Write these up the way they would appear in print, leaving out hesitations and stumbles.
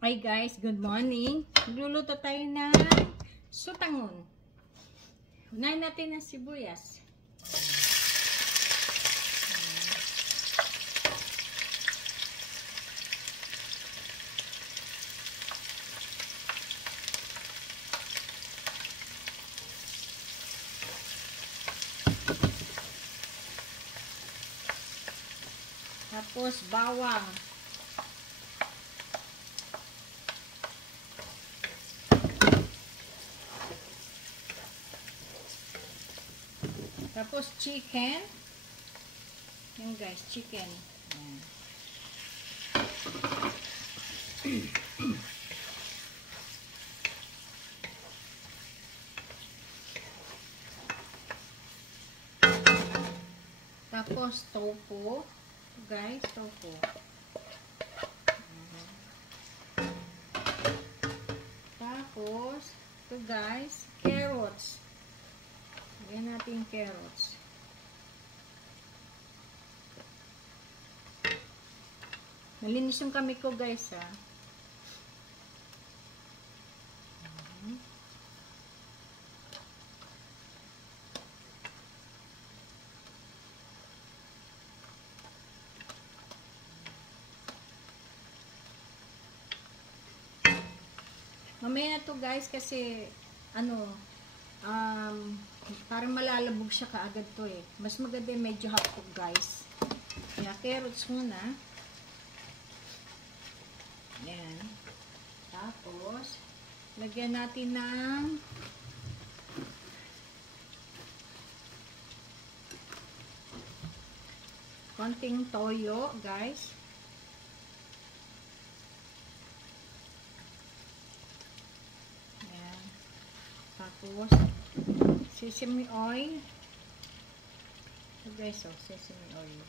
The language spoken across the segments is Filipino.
Hi guys, good morning. Magluluto tayo ng sutangon. Unahin natin ang sibuyas. Tapos bawang. Tapos chicken. Yung guys, chicken. Ayan. Tapos tofu. Guys, tofu. Tapos, ito guys, carrots. Lagyan natin carrots. Nalinis yung kamay ko guys ha. Mamaya na to guys kasi parang malalabog siya kaagad to eh. Mas maganda medyo hapok guys. Kaya carrots muna. Yan. Tapos lagyan natin ng konting toyo guys. Tapos, sesame oil. So guys, sesame oil.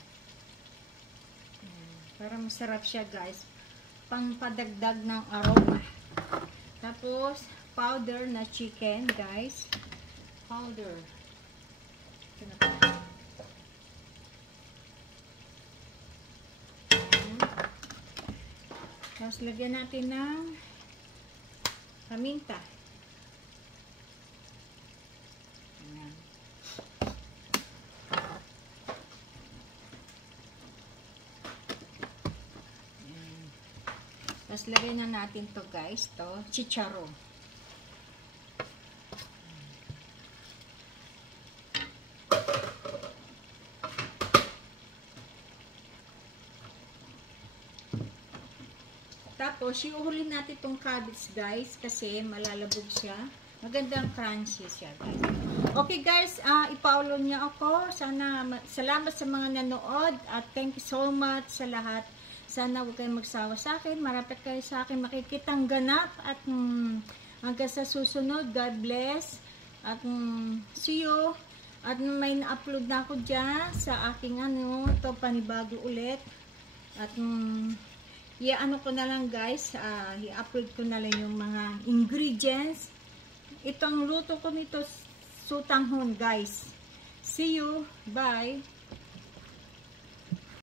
Para masarap siya guys. Pangpadagdag ng aroma. Tapos, powder na chicken guys. Powder. Tapos, lagyan natin ng paminta. Tapos lagay na natin to guys, to chicharon. Tapos iuhulin natin tong cabbage guys kasi malalabog siya. Magandang crunchy siya guys. Okay guys, i-follow niyo ako. Salamat sa mga nanood at thank you so much sa lahat. Sana huwag kayong magsawa sa akin. Marapit kayo sa akin makikitang ganap. At hanggang sa susunod, God bless. At see you. At may na-upload na ako dyan sa aking ito, panibago ulit. At i-ano ko na lang guys. I-upload ko na lang yung mga ingredients. Itong luto ko nito, sutanghon guys. See you. Bye.